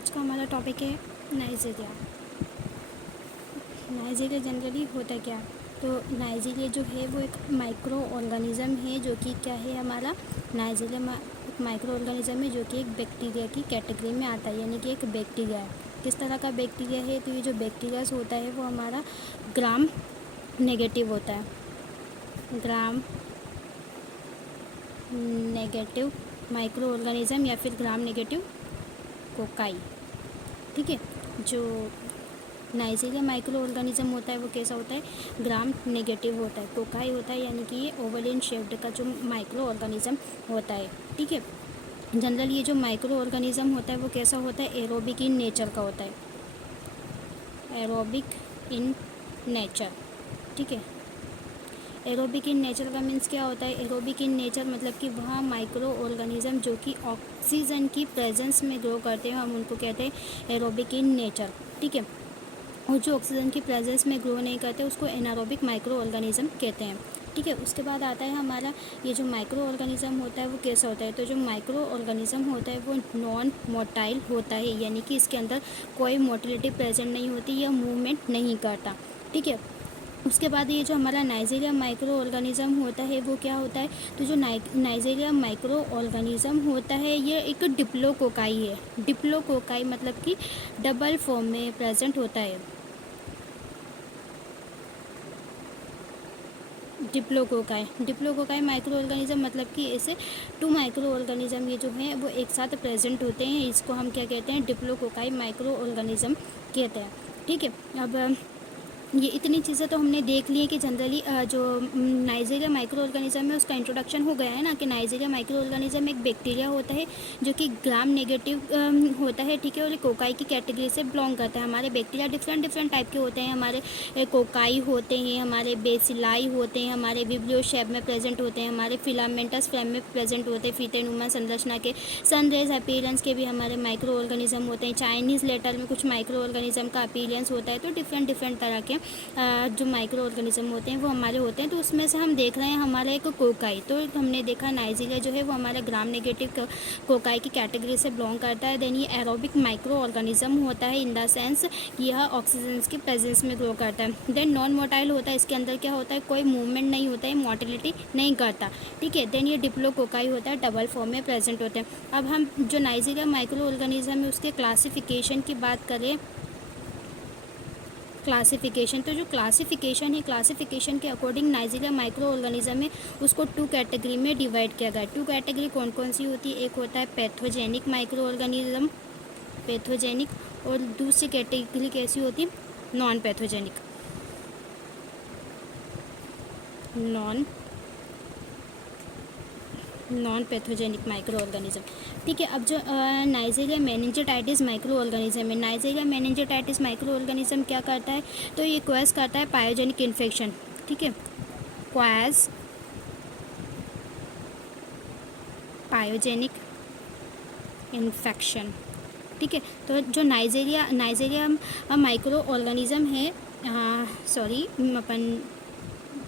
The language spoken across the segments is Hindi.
आज का हमारा टॉपिक है नाइजीरिया। नाइजीरिया जनरली होता है क्या? तो नाइजीरिया जो है वो एक माइक्रो ऑर्गेनिज़म है जो कि क्या है हमारा नाइजीरिया एक माइक्रो ऑर्गेनिज़म है जो कि एक बैक्टीरिया की कैटेगरी में आता है, यानी कि एक बैक्टीरिया है। किस तरह का बैक्टीरिया है? तो ये जो बैक्टीरियाज होता है वो हमारा ग्राम नेगेटिव होता है। ग्राम नेगेटिव माइक्रो ऑर्गेनिज़म या फिर ग्राम नेगेटिव कोकाई। ठीक है, जो नाइजीरिया माइक्रो ऑर्गेनिज़म होता है वो कैसा होता है? ग्राम नेगेटिव होता है। कोकाई होता है यानी कि ये ओवलिन शेप्ड का जो माइक्रो ऑर्गेनिज़म होता है। ठीक है, जनरल ये जो माइक्रो ऑर्गेनिज़म होता है वो कैसा होता है? एरोबिक इन नेचर का होता है। Aerobic in nature. ठीक है, एरोबिक इन नेचर का मीन्स क्या होता है? एरोबिक इन नेचर मतलब कि वहाँ माइक्रो ऑर्गेनिज़म जो कि ऑक्सीजन की प्रेजेंस में ग्रो करते हैं, हम उनको कहते हैं एरोबिक इन नेचर। ठीक है, और जो ऑक्सीजन की प्रेजेंस में ग्रो नहीं करते उसको एनारोबिक माइक्रो ऑर्गेनिज़म कहते हैं। ठीक है, उसके बाद आता है हमारा ये जो माइक्रो ऑर्गेनिज़म होता है वो कैसा होता है? तो जो माइक्रो ऑर्गेनिज़म होता है वो नॉन मोटाइल होता है, यानी कि इसके अंदर कोई मोटिलिटी प्रेजेंट नहीं होती, यह मूवमेंट नहीं करता। ठीक है, उसके बाद ये जो हमारा नाइजीरिया माइक्रो ऑर्गेनिज़म होता है वो क्या होता है? तो जो नाइजीरिया माइक्रो ऑर्गेनिज़म होता है ये एक डिप्लोकोकाई है। डिप्लोकोकाई मतलब कि डबल फॉर्म में प्रेजेंट होता है। डिप्लोकोकाई माइक्रो ऑर्गेनिज़म मतलब कि ऐसे 2 माइक्रो ऑर्गेनिज़म ये जो हैं वो एक साथ प्रेजेंट होते हैं, इसको हम क्या कहते हैं? डिप्लोकोकाई माइक्रो ऑर्गेनिज़म कहते हैं। ठीक है, अब ये इतनी चीज़ें तो हमने देख ली है कि जनरली जो नाइजीरिया माइक्रो ऑर्गेनिज़म है उसका इंट्रोडक्शन हो गया है ना, कि नाइजीरिया माइक्रो ऑर्गेनिज़म एक बैक्टीरिया होता है जो कि ग्राम नेगेटिव होता है। ठीक है, और कोकाई की कैटेगरी से बिलोंग करता है। हमारे बैक्टीरिया डिफरेंट टाइप के होते हैं। हमारे कोकाई होते हैं, हमारे बेसिलाई होते हैं, हमारे विब्रियो शेप में प्रेजेंट होते हैं, हमारे फिलामेंटस फ्रेम में प्रेजेंट होते हैं, फीतेनुमा संरचना के, सनरेज अपीयरेंस के भी हमारे माइक्रो ऑर्गेनिज़म होते हैं। चाइनीज़ लेटर में कुछ माइक्रो ऑर्गेनिज़म का अपीयरेंस होता है। तो डिफरेंट तरह के जो माइक्रो ऑर्गेनिज़म होते हैं वो हमारे होते हैं। तो उसमें से हम देख रहे हैं हमारा एक कोकाई, तो हमने देखा नाइजीरिया जो है वो हमारा ग्राम नेगेटिव कोकाई की कैटेगरी से बिलोंग करता है। देन ये एरोबिक माइक्रो ऑर्गेनिज़म होता है इन द सेंस कि यह ऑक्सीजन की प्रेजेंस में ग्रो करता है। देन नॉन मोटाइल होता है, इसके अंदर क्या होता है? कोई मूवमेंट नहीं होता है, मोटिलिटी नहीं करता। ठीक है, देन ये डिप्लो कोकाई होता है, डबल फॉर्म में प्रेजेंट होते हैं। अब हम जो नाइजीरिया माइक्रो ऑर्गेनिज़म है उसके क्लासिफिकेशन की बात करें, क्लासिफिकेशन, तो जो क्लासिफिकेशन है, क्लासिफिकेशन के अकॉर्डिंग नाइजीरिया माइक्रो ऑर्गेनिज़म है उसको 2 कैटेगरी में डिवाइड किया गया है। 2 कैटेगरी कौन कौन सी होती है? एक होता है पैथोजेनिक माइक्रो ऑर्गेनिज़म, पैथोजेनिक, और दूसरी कैटेगरी कैसी होती है? Non pathogenic. Non pathogenic micro organism. ठीक है, अब जो नाइजीरिया मेनिंजाइटिस माइक्रो ऑर्गेनिज़म है, नाइजीरिया मेनिंजाइटिस माइक्रो ऑर्गेनिज़म क्या करता है? तो ये कॉज करता है पायोजेनिक इन्फेक्शन। ठीक है, कॉज पायोजेनिक इन्फेक्शन। ठीक है, तो जो नाइजीरिया माइक्रो ऑर्गेनिज़म है, सॉरी अपन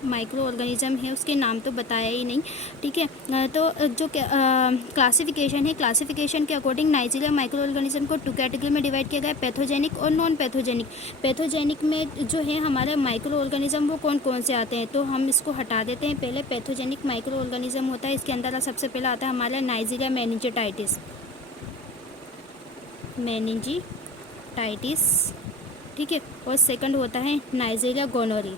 माइक्रो ऑर्गेनिज़म है उसके नाम तो बताया ही नहीं। ठीक है, तो जो क्लासिफिकेशन है, क्लासिफिकेशन के अकॉर्डिंग नाइजीरिया माइक्रो ऑर्गेनिज़म को 2 कैटेगरी में डिवाइड किया गया है, पैथोजेनिक और नॉन पैथोजेनिक। पैथोजेनिक में जो है हमारे माइक्रो ऑर्गेनिज़म वो कौन कौन से आते हैं? तो हम इसको हटा देते हैं। पहले पैथोजेनिक माइक्रो ऑर्गेनिज़म होता है, इसके अंदर सबसे पहले आता है हमारा नाइजीरिया मेनिंजाइटिस। ठीक है, और सेकंड होता है नाइजीरिया गोनोरी।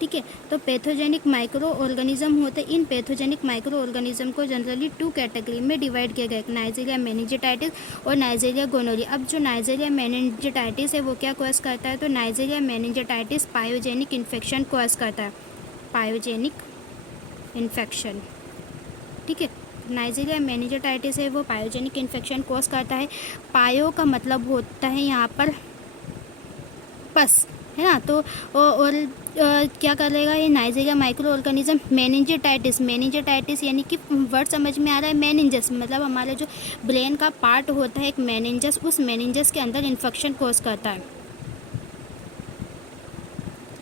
ठीक है, तो पैथोजेनिक माइक्रो ऑर्गेनिज़म होते हैं। इन पैथोजेनिक माइक्रो ऑर्गेनिज़म को जनरली 2 कैटेगरी में डिवाइड किया गया है, नाइजीरिया मेनिंजाइटिस और नाइजीरिया गोनोरी। अब जो नाइजीरिया मेनिंजाइटिस है वो क्या कॉज करता है? तो Nigeria meningitis pyogenic infection cause करता है, पायोजेनिक इन्फेक्शन। ठीक है, नाइजीरिया मेनिंजाइटिस है वो पायोजेनिक इन्फेक्शन कॉज करता है। पायो का मतलब होता है यहाँ पर पस, है ना। तो और क्या करेगा ये नाइजीरिया माइक्रो ऑर्गेनिज़म? मेनिंजाइटिस यानी कि वर्ड समझ में आ रहा है, मेनिंजस मतलब हमारा जो ब्रेन का पार्ट होता है एक मेनिंजस, उस मेनिंजस के अंदर इन्फेक्शन कॉज करता है।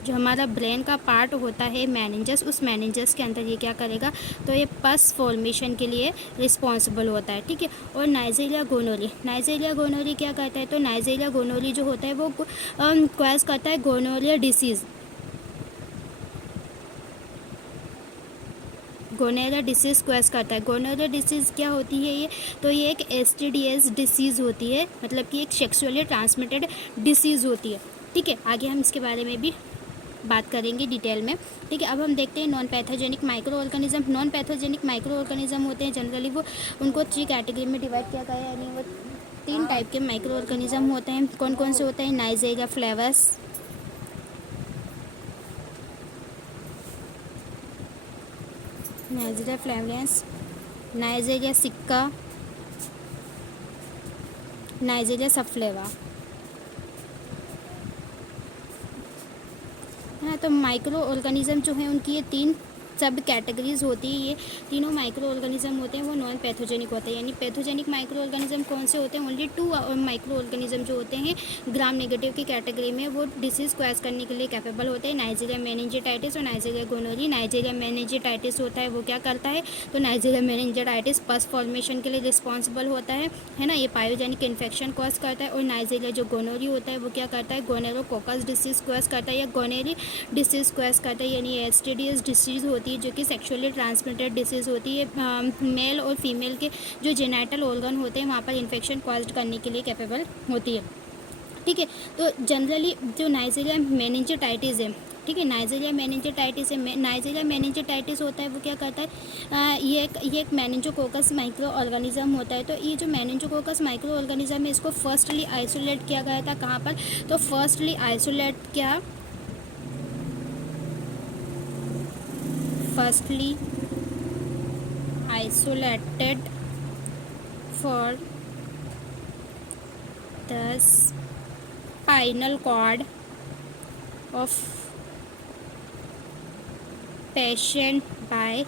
जो हमारा ब्रेन का पार्ट होता है मेनिंजस, उस मेनिंजस के अंदर ये क्या करेगा, तो ये पस फॉर्मेशन के लिए रिस्पॉन्सिबल होता है, ठीक है। और नाइजीरिया गोनोरी, नाइजीरिया गोनोरी क्या करता है, तो नाइजीरिया गोनोरी जो होता है वो कॉज करता है gonorrhoea disease, gonorrhoea disease cause करता है। गोनोरिया डिसीज़ क्या होती है ये, तो ये एक STDs डिसीज़ होती है, मतलब कि एक सेक्सुअली ट्रांसमिटेड डिसीज़ होती है, ठीक है। आगे हम इसके बारे में भी बात करेंगे डिटेल में, ठीक है। अब हम देखते हैं non pathogenic micro organism. Non pathogenic micro organism होते हैं जनरली वो, उनको 3 कैटेगरी में डिवाइड किया गया है, यानी वो 3 टाइप के माइक्रो ऑर्गेनिज्म होते हैं। कौन कौन से होते हैं, नाइजीरिया फ्लेवस, नाइजीरिया फ्लेवलेंस, नाइजीरिया सिक्का, नाइजीरिया सबफ्लेवा, है ना। तो माइक्रो ऑर्गेनिज्म जो है उनकी ये 3 सब कैटेगरीज होती है। ये तीनों माइक्रो ऑर्गेनिज्म होते हैं वो नॉन पैथोजेनिक होते हैं, यानी पैथोजेनिक माइक्रो ऑर्गेनिज्म कौन से होते हैं, ओनली 2 माइक्रो ऑर्गेनिज्म जो होते हैं ग्राम नेगेटिव की कैटेगरी में, वो डिसीज़ क्वाज करने के लिए कैपेबल होते हैं, नाइजीरिया मेनिंजेटाइटिस और नाइजीरिया गोनोरी। नाइजीरिया मेनिंजेटाइटिस होता है वो क्या करता है, तो नाइजीरिया मेनिंजेटाइटिस पस फॉर्मेशन के लिए रिस्पॉन्सिबल होता है ना, ये पायोजेनिक इन्फेक्शन कॉज करता है। और नाइजीरिया जो गोनोरी होता है वो क्या करता है, गोनेरोकोकस डिसीज़ क्वाज करता है या गोनेरी डिसीज़ क्वाज करता है, यानी STDs डिसीज़ होती है जो कि सेक्सुअली ट्रांसमिटेड डिसीज़ होती है। मेल और फीमेल के जो जेनाइटल ऑर्गन होते हैं वहाँ पर इन्फेक्शन कॉज करने के लिए कैपेबल होती है, ठीक है। तो जनरली जो नाइजीरिया मेनिंजेटाइटिस है, ठीक है, नाइजीरिया मेनिंजेटाइटिस है, नाइजीरिया मेनिंजेटाइटिस होता है वो क्या करता है, ये एक मेनिंजोकोकस माइक्रो ऑर्गेनिज्म होता है। तो ये जो मेनिंजोकोकस माइक्रो ऑर्गेनिज्म है इसको फर्स्टली आइसोलेट किया गया था, कहाँ पर, तो फर्स्टली आइसोलेट किया, firstly isolated for the spinal cord of patient by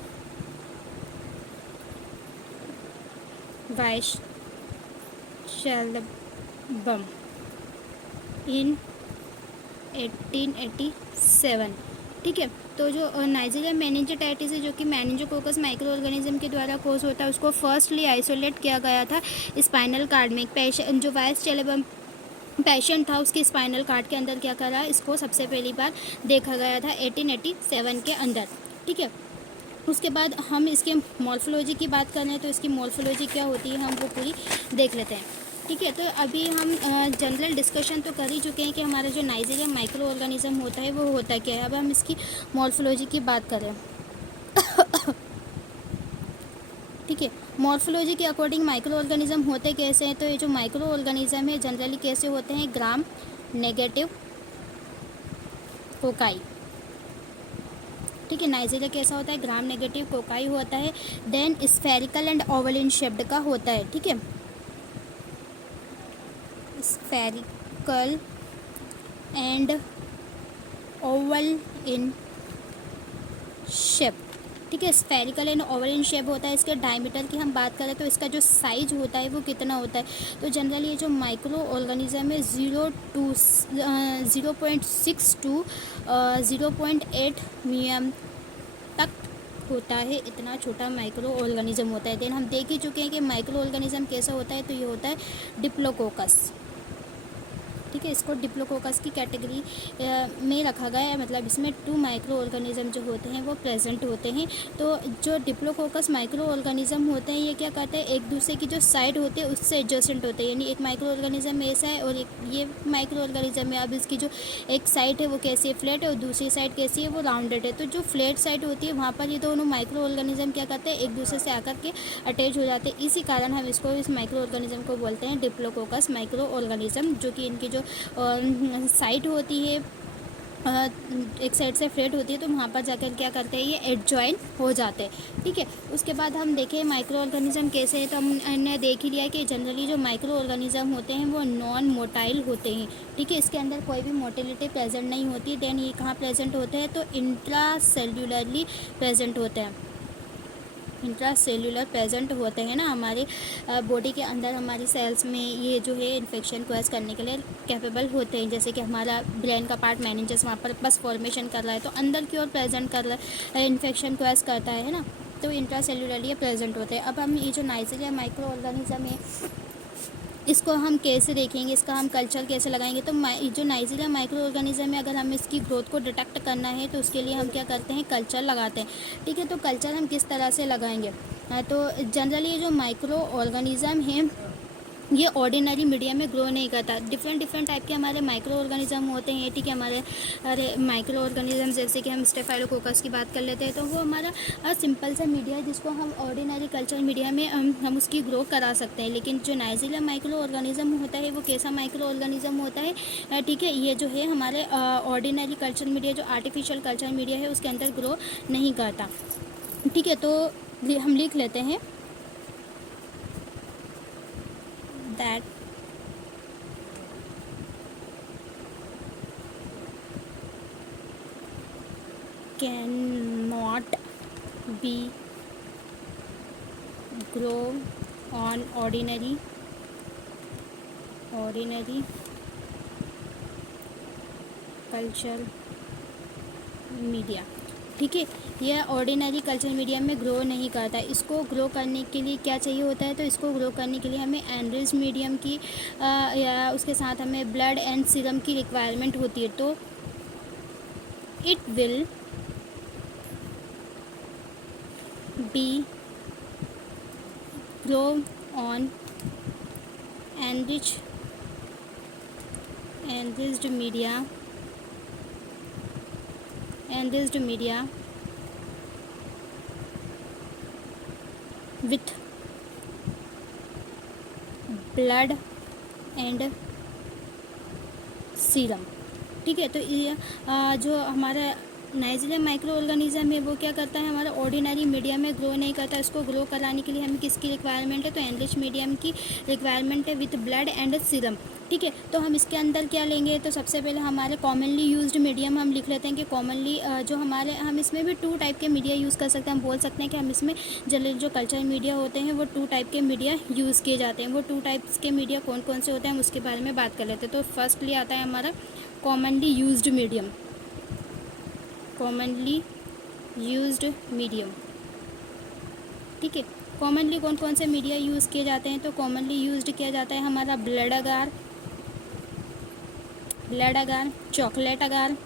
Weisselbaum in 1887, ठीक है। तो जो नाइजीरिया मेनिंजेटाइटिस है जो कि मेनिंजोकोकस माइक्रो ऑर्गेनिज्म के द्वारा कोज होता है, उसको फर्स्टली आइसोलेट किया गया था स्पाइनल कार्ड में। एक पेशेंट जो वाइससेल्बम पेशेंट था उसके स्पाइनल कार्ड के अंदर क्या करा, इसको सबसे पहली बार देखा गया था 1887 के अंदर, ठीक है। उसके बाद हम इसके मॉर्फोलॉजी की बात कर रहे हैं, तो इसकी मॉर्फोलॉजी क्या होती है हम वो पूरी देख लेते हैं, ठीक है। तो अभी हम जनरल डिस्कशन तो कर ही चुके हैं कि हमारा जो नाइजीरिया माइक्रो ऑर्गेनिज्म होता है वो होता क्या है। अब हम इसकी मॉर्फोलॉजी की बात करें, ठीक है। मॉर्फोलॉजी के अकॉर्डिंग माइक्रो ऑर्गेनिज्म होते कैसे हैं, तो ये जो माइक्रो ऑर्गेनिज्म है जनरली कैसे होते हैं, ग्राम नेगेटिव कोकाई, ठीक है। नाइजीरिया कैसा होता है, ग्राम नेगेटिव कोकाई होता है। Then spherical and oval in shaped का होता है, ठीक है, spherical and oval in shape, ठीक है। Spherical and oval in shape होता है। इसके डायमीटर की हम बात करें तो इसका जो साइज होता है वो कितना होता है, तो जनरली ये जो माइक्रो ऑर्गेनिज्म है 0.6 टू 0.8 mm तक होता है, इतना छोटा माइक्रो ऑर्गेनिज्म होता है। देन हम देख ही चुके हैं कि माइक्रो ऑर्गेनिज्म कैसा होता है, तो ये होता है डिप्लोकोकस, ठीक है। इसको डिप्लोकोकस की कैटेगरी में रखा गया है, मतलब इसमें 2 माइक्रो ऑर्गेनिज्म जो होते हैं वो प्रेजेंट होते हैं। तो जो डिप्लोकोकस माइक्रो ऑर्गेनिज्म होते हैं ये क्या करते हैं, एक दूसरे की जो साइड होती है उससे एडजेसेंट होते हैं, यानी एक माइक्रो ऑर्गेनिज्म ऐसा है और एक ये माइक्रो ऑर्गेनिज्म है। अब इसकी जो एक साइड है वो कैसी है, फ्लैट है, और दूसरी साइड कैसी है, वो राउंडेड है। तो जो फ्लैट साइड होती है वहाँ पर ये दोनों माइक्रो ऑर्गेनिज्म क्या करते हैं, एक दूसरे से आकर के अटैच हो जाते हैं। इसी कारण हम इसको इस माइक्रो ऑर्गेनिज्म को बोलते हैं डिप्लोकोकस माइक्रो ऑर्गेनिज्म, जो कि इनकी जो साइड होती है एक साइड से फ्लैट होती है, तो वहाँ पर जाकर क्या करते हैं ये एडजॉइन हो जाते हैं, ठीक है। उसके बाद हम देखें माइक्रो ऑर्गेनिज्म कैसे है, तो हमने देख ही लिया कि जनरली जो माइक्रो ऑर्गेनिज्म होते हैं वो नॉन मोटाइल होते हैं, ठीक है। इसके अंदर कोई भी मोटिलिटी प्रेजेंट नहीं होती। देन ये कहाँ प्रेजेंट होते हैं, तो इंट्रा सेल्युलरली प्रेजेंट होते हैं, इंट्रा सेल्यूलर प्रेजेंट होते हैं ना हमारे बॉडी के अंदर, हमारी सेल्स में, ये जो है इन्फेक्शन कोज करने के लिए कैपेबल होते हैं। जैसे कि हमारा ब्रेन का पार्ट मेनिंजेस वहाँ पर बस फॉर्मेशन कर रहा है, तो अंदर की ओर प्रेजेंट कर रहा है, इन्फेक्शन कोज करता है ना, तो इंट्रा सेल्यूलर ये प्रेजेंट होते हैं। अब हम ये जो नाइजीरिया माइक्रो ऑर्गेनिज्म है, इसको हम कैसे देखेंगे, इसका हम कल्चर कैसे लगाएंगे। तो जो नाइजीरिया माइक्रो ऑर्गेनिज्म है, अगर हमें इसकी ग्रोथ को डिटेक्ट करना है तो उसके लिए हम क्या करते हैं, कल्चर लगाते हैं। ठीक है, तो कल्चर हम किस तरह से लगाएंगे। तो जनरली ये जो माइक्रो ऑर्गेनिज्म है ये ऑर्डिनरी मीडिया में ग्रो नहीं करता। डिफरेंट टाइप के हमारे माइक्रो ऑर्गेनिज्म होते हैं। ठीक है, हमारे माइक्रो ऑर्गेनिज्म जैसे कि हम स्टेफाइलोकोकस की बात कर लेते हैं, तो वो हमारा सिंपल सा मीडिया है जिसको हम ऑर्डिनरी कल्चर मीडिया में हम उसकी ग्रो करा सकते हैं। लेकिन जो नाइजीरिया माइक्रो ऑर्गेनिज्म होता है वो कैसा माइक्रो ऑर्गेनिज्म होता है, ठीक है, ये जो है हमारे ऑर्डिनरी कल्चर मीडिया, जो आर्टिफिशियल कल्चर मीडिया है उसके अंदर ग्रो नहीं करता। ठीक है, तो हम लिख लेते हैं that cannot be grow on ordinary culture media. ठीक है, यह ऑर्डिनरी कल्चर मीडिया में ग्रो नहीं करता। इसको ग्रो करने के लिए क्या चाहिए होता है, तो इसको ग्रो करने के लिए हमें एनरिच्ड मीडियम की या उसके साथ हमें ब्लड एंड सीरम की रिक्वायरमेंट होती है। तो it will be grow on enriched media with blood and serum। ठीक है, तो ये जो हमारा नाइजीरिया माइक्रो ऑर्गेनिज्म है वो क्या करता है, हमारा ऑर्डिनरी मीडिया में ग्रो नहीं करता। इसको ग्रो कराने के लिए हमें किसकी रिक्वायरमेंट है, तो एनरिच मीडियम की रिक्वायरमेंट है विथ ब्लड एंड सीरम। ठीक है, तो हम इसके अंदर क्या लेंगे, तो सबसे पहले हमारे कॉमनली यूज्ड मीडियम हम लिख लेते हैं कि कॉमनली जो हमारे, हम इसमें भी 2 टाइप के मीडिया यूज़ कर सकते हैं। हम बोल सकते हैं कि हम इसमें जनरली जो कल्चर मीडिया होते हैं वो 2 टाइप के मीडिया यूज़ किए जाते हैं। वो 2 टाइप्स के मीडिया कौन कौन से होते हैं हम उसके बारे में बात कर लेते हैं। तो फर्स्टली आता है हमारा कॉमनली यूज्ड मीडियम। ठीक है, कॉमनली कौन कौन से मीडिया यूज़ किए जाते हैं, तो कॉमनली यूज्ड किया जाता है हमारा blood agar, chocolate agar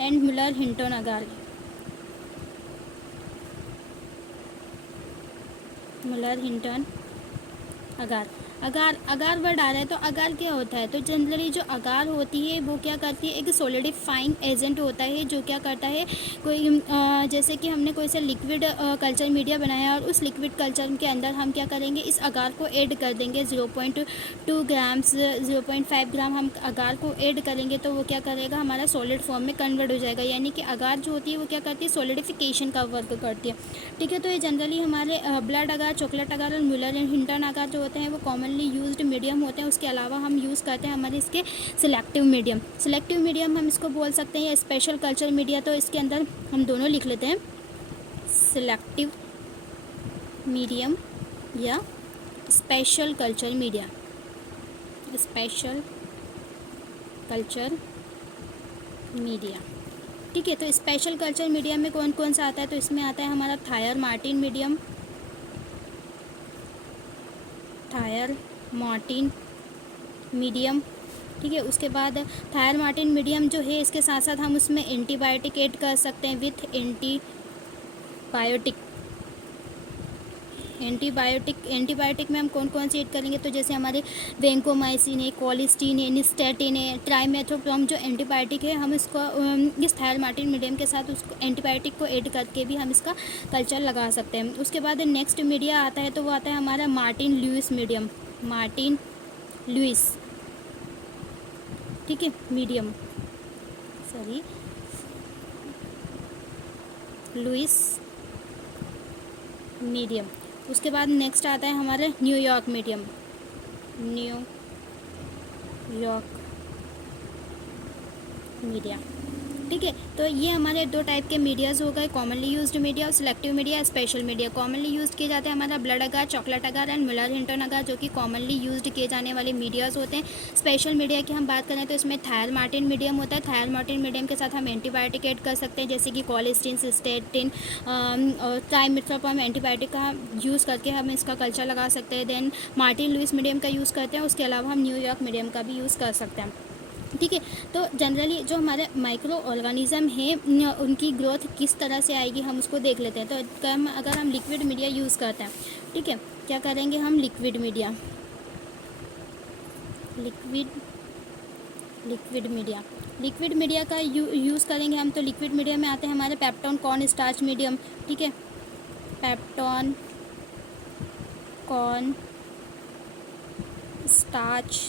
and Mueller Hinton agar. Agar word आ रहा है, तो अगार क्या होता है, तो जनरली जो अगार होती है वो क्या करती है, एक सॉलिडिफाइंग एजेंट होता है जो क्या करता है, कोई जैसे कि हमने कोई सा लिक्विड कल्चर मीडिया बनाया और उस लिक्विड कल्चर के अंदर हम क्या करेंगे, इस अगार को ऐड कर देंगे। 0.2 ग्राम्स 0.5 ग्राम हम अगार को ऐड करेंगे तो वो क्या करेगा, हमारा सॉलिड फॉर्म में कन्वर्ट हो जाएगा। यानी कि अगार जो होती है वो क्या करती है, सॉलिडिफिकेशन का वर्क करती है। ठीक है, तो ये जनरली हमारे ब्लड अगार, चॉकलेट अगार और मुलर एंड हिंटन अगार जो होते हैं वो कॉमनली यूज्ड मीडियम होते हैं। उसके अलावा हम यूज़ करते हैं हमारे इसके सिलेक्टिव मीडियम हम इसको बोल सकते हैं, या स्पेशल कल्चर मीडिया। तो इसके अंदर हम दोनों लिख लेते हैं, सिलेक्टिव मीडियम या स्पेशल कल्चर मीडिया। ठीक है, तो स्पेशल कल्चर मीडिया में कौन कौन सा आता है, तो इसमें आता है हमारा थायर मार्टिन मीडियम। ठीक है, उसके बाद थायर मार्टिन मीडियम जो है इसके साथ साथ हम उसमें एंटीबायोटिक ऐड कर सकते हैं विथ एंटीबायोटिक में हम कौन कौन सी ऐड करेंगे, तो जैसे हमारे वेंकोमाइसिन है, कोलिस्टीन है, निस्टेटिन है, ट्राइमेथोप्रोम जो एंटीबायोटिक है, हम इसको इस थायर मार्टिन मीडियम के साथ उसको एंटीबायोटिक को ऐड करके भी हम इसका कल्चर लगा सकते हैं। उसके बाद नेक्स्ट मीडिया आता है, तो वो आता है हमारा मार्टिन लुइस मीडियम। ठीक है, लुइस मीडियम। उसके बाद नेक्स्ट आता है हमारा न्यूयॉर्क मीडिया। ठीक है। तो ये हमारे दो टाइप के मीडियाज़ हो गए, कॉमनली यूज्ड मीडिया और selective media, special media. Commonly used किए जाते हैं हमारा blood agar, chocolate agar and Miller Hinton agar, जो कि कॉमनली यूज्ड किए जाने वाले मीडियाज़ होते हैं। स्पेशल मीडिया की हम बात करें तो इसमें थायर मार्टिन मीडियम होता है। थायर मार्टिन मीडियम के साथ हम एंटीबायोटिक ऐड कर सकते हैं, जैसे कि कोलिस्टीन, सिस्टेटिन और ट्राइमिथ्रापाम एंटीबायोटिक का यूज़ करके हम इसका कल्चर लगा सकते हैं। देन मार्टिन लुइस मीडियम का यूज़ करते हैं। उसके अलावा हम न्यूयॉर्क मीडियम का भी यूज़ कर सकते हैं। ठीक है। तो जनरली जो हमारे माइक्रो ऑर्गेनिज्म हैं उनकी ग्रोथ किस तरह से आएगी हम उसको देख लेते हैं। तो अगर हम लिक्विड मीडिया यूज़ करते हैं, ठीक है, क्या करेंगे हम लिक्विड मीडिया लिक्विड मीडिया का यूज़ करेंगे हम। तो लिक्विड मीडिया में आते हैं हमारे पेप्टोन कॉर्न स्टार्च मीडियम। ठीक है, peptone corn starch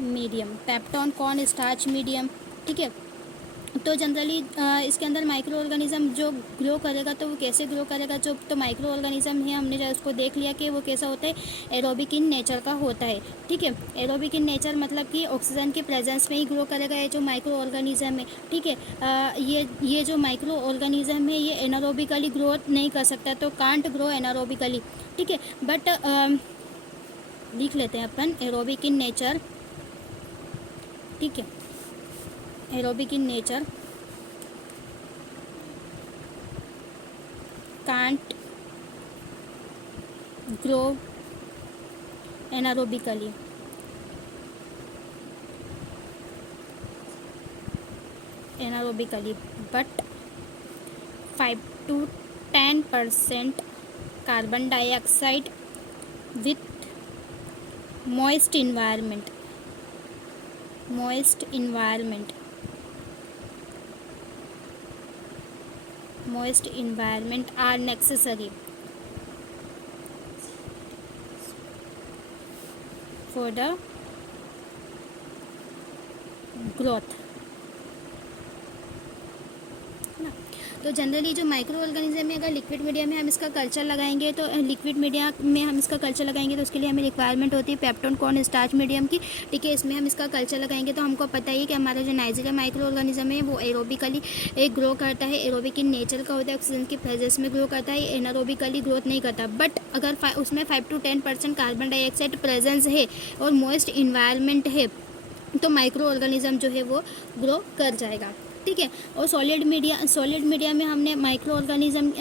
medium, peptone corn starch medium. ठीक है। तो जनरली इसके अंदर माइक्रो ऑर्गेनिज्म जो ग्रो करेगा तो वो कैसे ग्रो करेगा, जो तो माइक्रो ऑर्गेनिज्म है हमने जो उसको देख लिया कि वो कैसा होता है, एरोबिक इन नेचर का होता है। ठीक है, एरोबिक इन नेचर मतलब कि ऑक्सीजन के प्रेजेंस में ही ग्रो करेगा ये जो माइक्रो ऑर्गेनिज्म है। ठीक है, ये जो माइक्रो ऑर्गेनिज्म है ये एनारोबिकली ग्रोथ नहीं कर सकता, तो कांट ग्रो एनारोबिकली। ठीक है, बट लिख लेते हैं अपन एरोबिक इन नेचर। ठीक है, aerobic in nature can't grow anaerobically. But 5 to 10% carbon dioxide with moist environment are necessary for the growth। तो जनरली जो माइक्रो ऑर्गेनिज्म है अगर लिक्विड मीडिया में हम इसका कल्चर लगाएंगे तो उसके लिए हमें रिक्वायरमेंट होती है पेप्टोन कॉर्न स्टार्च मीडियम की। ठीक है, इसमें हम इसका कल्चर लगाएंगे तो हमको पता ही है कि हमारा जो नाइजीरिया माइक्रो ऑर्गेनिज्म है वो एरोबिकली ग्रो करता है, एरोबिक इन नेचर का होता है, ऑक्सीजन के प्रेजेंस में ग्रो करता है, एनारोबिकली ग्रोथ नहीं करता। बट अगर उसमें 5 to 10% कार्बन डाइऑक्साइड प्रेजेंस है और मॉइस्ट इन्वायरमेंट है तो माइक्रो ऑर्गेनिज्म जो है वो ग्रो कर जाएगा। ठीक है, और सॉलिड मीडिया में हमने माइक्रो ऑर्गेनिज्म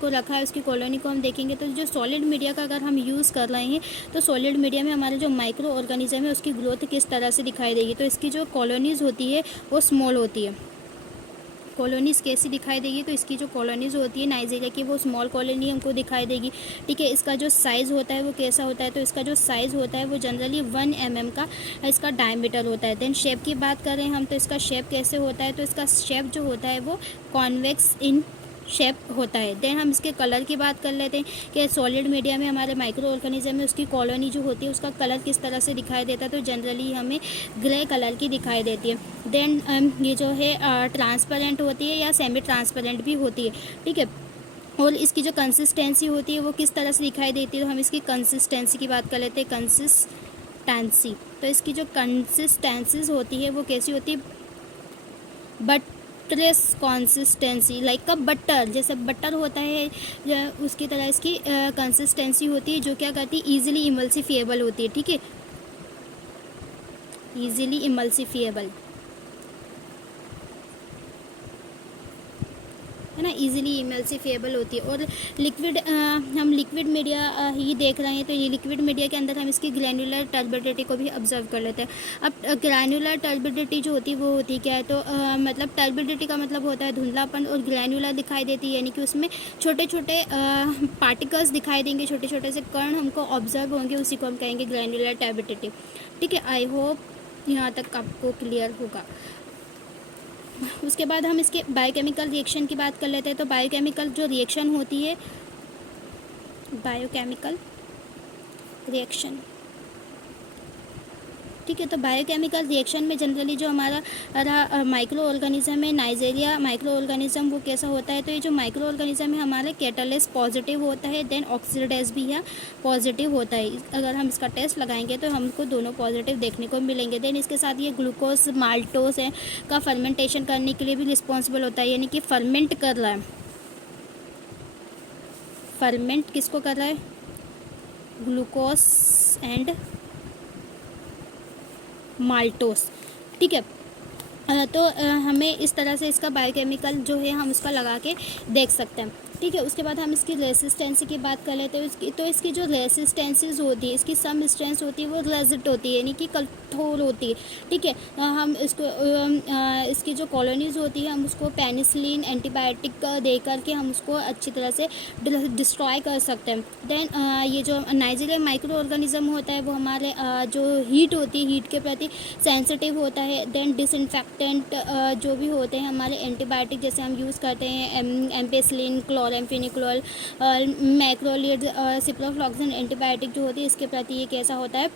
को रखा है, उसकी कॉलोनी को हम देखेंगे। तो जो सॉलिड मीडिया का अगर हम यूज़ कर रहे हैं तो सॉलिड मीडिया में हमारे जो माइक्रो ऑर्गेनिज्म है उसकी ग्रोथ किस तरह से दिखाई देगी। तो इसकी जो कॉलोनीज़ होती है वो स्मॉल होती है। कॉलोनीज़ कैसी दिखाई देगी, तो इसकी जो कॉलोनीज़ होती है नाइजीरिया की वो स्मॉल कॉलोनी हमको दिखाई देगी। ठीक है, इसका जो साइज़ होता है वो कैसा होता है, तो इसका जो साइज़ होता है वो जनरली 1 mm का इसका डायमीटर होता है। देन शेप की बात करें हम तो इसका शेप कैसे होता है, तो इसका शेप जो होता है वो कॉन्वेक्स इन शेप होता है। देन हम इसके कलर की बात कर लेते हैं कि सॉलिड मीडिया में हमारे माइक्रो ऑर्गेनिज्म में उसकी कॉलोनी जो होती है उसका कलर किस तरह से दिखाई देता है, तो जनरली हमें ग्रे कलर की दिखाई देती है। देन ये जो है ट्रांसपेरेंट होती है या सेमी ट्रांसपेरेंट भी होती है। ठीक है, और इसकी जो कंसिस्टेंसी होती है वो किस तरह से दिखाई देती है, तो हम इसकी कंसिस्टेंसी की बात कर लेते हैं। कंसिस्टेंसी, तो इसकी जो कंसिस्टेंसीज होती है वो कैसी होती है, बटरस कंसिस्टेंसी, लाइक अ बटर, जैसे बटर होता है उसकी तरह इसकी कंसिस्टेंसी होती है, जो क्या करती है, ईजिली इमल्सिफिएबल होती है। ठीक है, ईजिली इमल्सिफिएबल है ना, इजीली इमल्सिफिएबल होती है। और हम लिक्विड मीडिया ही देख रहे हैं, तो ये लिक्विड मीडिया के अंदर हम इसकी ग्रैन्युलर टर्बिडिटी को भी ऑब्जर्व कर लेते हैं। अब ग्रैन्युलर टर्बिडिटी जो होती है वो होती क्या है, तो मतलब टर्बिडिटी का मतलब होता है धुंधलापन, और ग्रैन्युलर दिखाई देती है यानी कि उसमें छोटे छोटे पार्टिकल्स दिखाई देंगे, छोटे छोटे से कण हमको ऑब्जर्व होंगे, उसी को हम कहेंगे ग्रैन्युलर टर्बिडिटी। ठीक है, आई होप यहाँ तक आपको क्लियर होगा। उसके बाद हम इसके बायोकेमिकल रिएक्शन की बात कर लेते हैं। तो बायोकेमिकल जो रिएक्शन होती है, बायोकेमिकल रिएक्शन ठीक है। तो बायोकेमिकल रिएक्शन में जनरली जो हमारा माइक्रो ऑर्गेनिज्म है, नाइजीरिया माइक्रो ऑर्गेनिज्म, वो कैसा होता है, तो ये जो माइक्रो ऑर्गेनिज्म है हमारे कैटालिस्ट पॉजिटिव होता है, देन ऑक्सीडाइज भी है पॉजिटिव होता है। अगर हम इसका टेस्ट लगाएंगे तो हमको दोनों पॉजिटिव देखने को मिलेंगे। देन इसके साथ ये ग्लूकोज माल्टोस है का फर्मेंटेशन करने के लिए भी रिस्पॉन्सिबल होता है, यानी कि फर्मेंट कर रहा है। फर्मेंट किसको कर रहा है, ग्लूकोज एंड माल्टोस। ठीक है। तो हमें इस तरह से इसका बायोकेमिकल जो है हम उसका लगा के देख सकते हैं। ठीक है। उसके बाद हम इसकी रेसिस्टेंसी की बात कर लेते हैं। इसकी जो रेसिस्टेंसीज होती है, इसकी सम स्ट्रेंथ होती है वो रेजिस्ट होती है, यानी कि कठोर होती है। ठीक है। हम इसको इसकी जो कॉलोनीज होती है हम उसको पेनिसिलिन एंटीबायोटिक दे करके हम उसको अच्छी तरह से डिस्ट्रॉय कर सकते हैं। देन ये जो नाइजीरिया माइक्रो ऑर्गेनिज्म होता है वो हमारे जो हीट होती है, हीट के प्रति सेंसिटिव होता है। देन डिसइंफेक्टेंट जो भी होते हैं हमारे एंटीबायोटिक, जैसे हम यूज़ करते हैं ampicillin, chloramphenicol, macrolide, ciprofloxacin antibiotic जो होती है इसके प्रति ये कैसा होता है,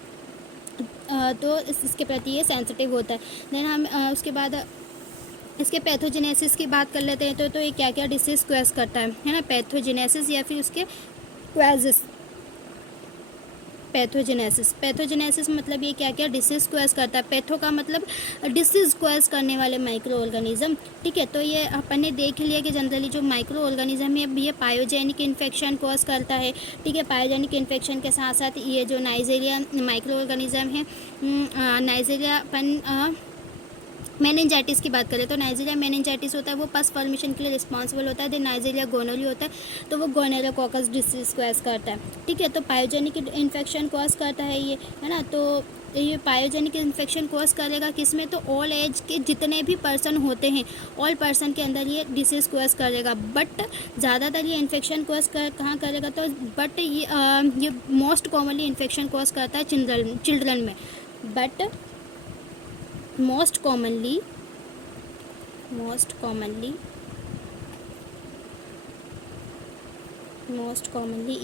तो इसके प्रति ये सेंसिटिव होता है। देन हम उसके बाद इसके पैथोजेनेसिस की बात कर लेते हैं। तो ये क्या क्या डिसीज़ क्वेज करता है ना, पैथोजेनेसिस या फिर उसके क्वेजिस। पैथोजेनेसिस मतलब ये क्या क्या डिसीज़ क्वेज करता है। पैथो का मतलब डिसीज़ क्वेज करने वाले माइक्रो ऑर्गेनिज्म। ठीक है। तो ये अपन ने देख लिया कि जनरली जो माइक्रो ऑर्गेनिज्म है ये पायोजेनिक इन्फेक्शन कॉज करता है। ठीक है। पायोजेनिक इन्फेक्शन के साथ साथ ये जो नाइजीरिया माइक्रो ऑर्गेनिज्म है, नाइजीरिया अपन मेनिंजाइटिस की बात करें तो नाइजीरिया मेनिंजाइटिस होता है वो पस फॉर्मेशन के लिए रिस्पॉन्सिबल होता है। देन नाइजीरिया गोनोरी होता है तो वो गोनेरोकोकस डिसीज कॉज करता है। ठीक है। तो पायोजेनिक इन्फेक्शन कॉज करता है ये, है ना। तो ये पायोजेनिक इन्फेक्शन कॉज करेगा किसमें, तो ऑल एज के जितने भी पर्सन होते हैं ऑल पर्सन के अंदर ये डिसीज़ कॉज करेगा। बट ज़्यादातर ये इन्फेक्शन कॉज कहाँ करेगा, तो बट ये मोस्ट कॉमनली इन्फेक्शन कॉज करता है चिल्ड्रन में। But most commonly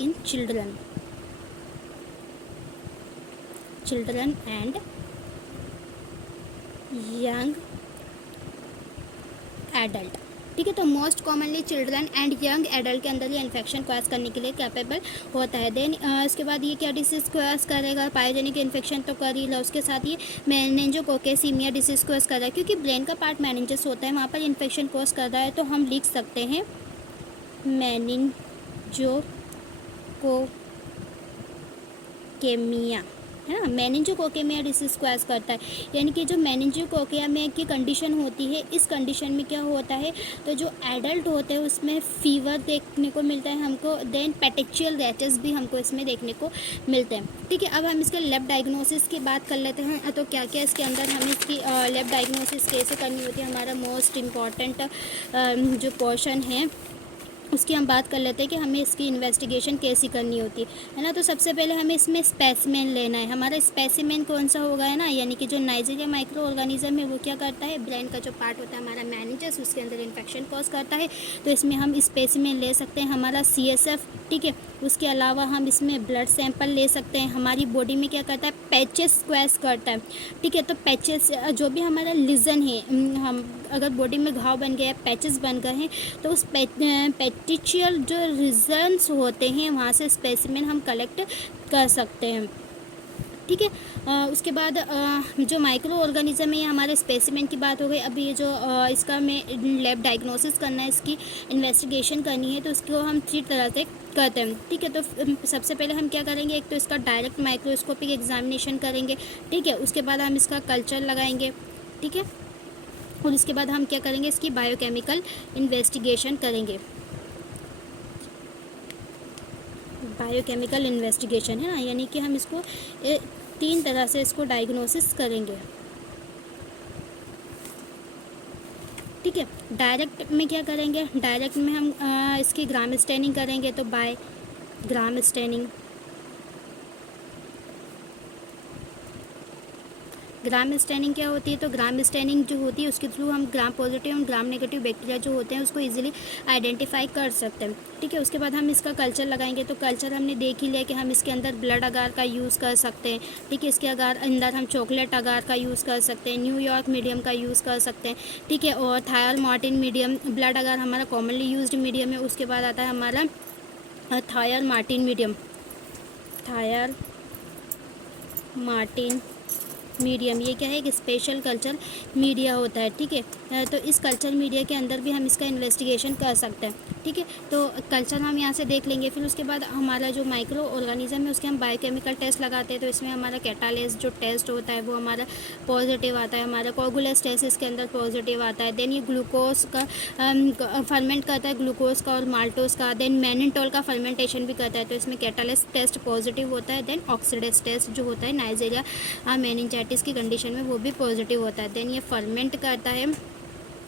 in children and young adult। ठीक है। तो most commonly children and young adult के अंदर ये इन्फेक्शन कॉज करने के लिए कैपेबल होता है। देन इसके बाद ये क्या डिसीज़ कॉज करेगा, पायोजेनिक इन्फेक्शन तो कर ही ला, उसके साथ ये मेनिंजोकोकेसीमिया डिसीज़ कॉज कर रहा है, क्योंकि ब्रेन का पार्ट मेनिंजस होता है वहाँ पर इन्फेक्शन कॉज कर रहा है। तो हम लिख सकते हैं मेनिंजोकोकेमिया, है ना। मेनिंजोकोकेमिया डिसीज़ कॉज करता है, यानी कि जो मेनिंजोकोकेमिया की कंडीशन होती है इस कंडीशन में क्या होता है, तो जो एडल्ट होते हैं उसमें फीवर देखने को मिलता है हमको। देन पेटेक्चुअल रैशेस भी हमको इसमें देखने को मिलते हैं। ठीक है। अब हम इसके लैब डायग्नोसिस की बात कर लेते हैं। तो क्या क्या इसके अंदर हमें इसकी लैब डायग्नोसिस कैसे करनी होती है, हमारा मोस्ट इम्पॉर्टेंट जो पोर्शन है उसकी हम बात कर लेते हैं कि हमें इसकी इन्वेस्टिगेशन कैसी करनी होती है ना। तो सबसे पहले हमें इसमें स्पेसिमेन लेना है। हमारा स्पेसिमेन कौन सा होगा, है ना, यानी कि जो नाइजीरिया माइक्रो ऑर्गेनिज्म है वो क्या करता है, ब्रेन का जो पार्ट होता है हमारा मेनिंजस उसके अंदर इन्फेक्शन कॉज करता है। तो इसमें हम स्पेसिमेन ले सकते हैं हमारा CSF। ठीक है। उसके अलावा हम इसमें ब्लड सैंपल ले सकते हैं। हमारी बॉडी में क्या करता है, पैचेस क्वेस करता है। ठीक है। तो पैचेस जो भी हमारा लीजन है, हम अगर बॉडी में घाव बन गया, पैचेस बन गए हैं, तो उस पेटिशियल जो रीजन्स होते हैं वहाँ से स्पेसिमेन हम कलेक्ट कर सकते हैं। ठीक है। उसके बाद जो माइक्रो ऑर्गेनिज्म है ये हमारे स्पेसिमेन की बात हो गई। अब ये जो इसका हमें लैब डायग्नोसिस करना है, इसकी इन्वेस्टिगेशन करनी है, तो उसको हम 3 तरह से करते हैं। ठीक है। तो सबसे पहले हम क्या करेंगे, एक तो इसका डायरेक्ट माइक्रोस्कोपिक एग्जामिनेशन करेंगे। ठीक है। उसके बाद हम इसका कल्चर लगाएंगे। ठीक है। और इसके बाद हम क्या करेंगे, इसकी बायोकेमिकल इन्वेस्टिगेशन करेंगे। बायोकेमिकल इन्वेस्टिगेशन, है ना, यानी कि हम इसको 3 तरह से इसको डायग्नोसिस करेंगे। ठीक है। डायरेक्ट में क्या करेंगे, डायरेक्ट में हम इसकी ग्राम स्टेनिंग करेंगे। तो बाय ग्राम स्टेनिंग ग्राम स्टैनिंग क्या होती है? तो ग्राम स्टैनिंग जो होती है उसके थ्रू हम ग्राम पॉजिटिव और ग्राम नेगेटिव बैक्टीरिया जो होते हैं उसको इजीली आइडेंटिफाई कर सकते हैं, ठीक है। उसके बाद हम इसका कल्चर लगाएंगे, तो कल्चर हमने देख ही लिया कि हम इसके अंदर ब्लड अगार का यूज़ कर सकते हैं, ठीक है। इसके अंदर हम चॉकलेट अगार का यूज़ कर सकते हैं, न्यूयॉर्क मीडियम का यूज़ कर सकते हैं, ठीक है। और थायल मार्टिन मीडियम, ब्लड अगार हमारा कॉमनली यूज्ड मीडियम है। उसके बाद आता है हमारा थायल मार्टिन मीडियम, थायल मार्टिन मीडियम, ये क्या है? एक स्पेशल कल्चर मीडिया होता है, ठीक है। तो इस कल्चर मीडिया के अंदर भी हम इसका इन्वेस्टिगेशन कर सकते हैं, ठीक है। तो कल्चर हम यहाँ से देख लेंगे। फिर उसके बाद हमारा जो माइक्रो ऑर्गेनिज्म है उसके हम बायोकेमिकल टेस्ट लगाते हैं। तो इसमें हमारा कैटालेस जो टेस्ट होता है वो हमारा पॉजिटिव आता है, हमारा कोगुलेस टेस्ट इसके अंदर पॉजिटिव आता है। देन ये ग्लूकोज का फर्मेंट करता है, ग्लूकोज का और माल्टोज का। देन मैनिटोल का फर्मेंटेशन भी करता है, तो इसमें कैटालेस टेस्ट पॉजिटिव होता है। देन ऑक्सीडेस टेस्ट जो होता है नाइजीरिया मेनिंजाइटिस की कंडीशन में वो भी पॉजिटिव होता है। देन ये फर्मेंट करता है,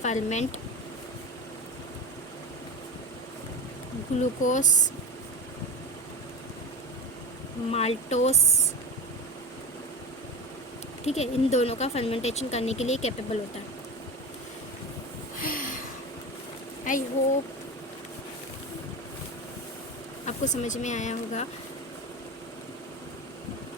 फर्मेंट ग्लूकोज माल्टोस, ठीक है। इन दोनों का फर्मेंटेशन करने के लिए कैपेबल होता है। आई होप आपको समझ में आया होगा।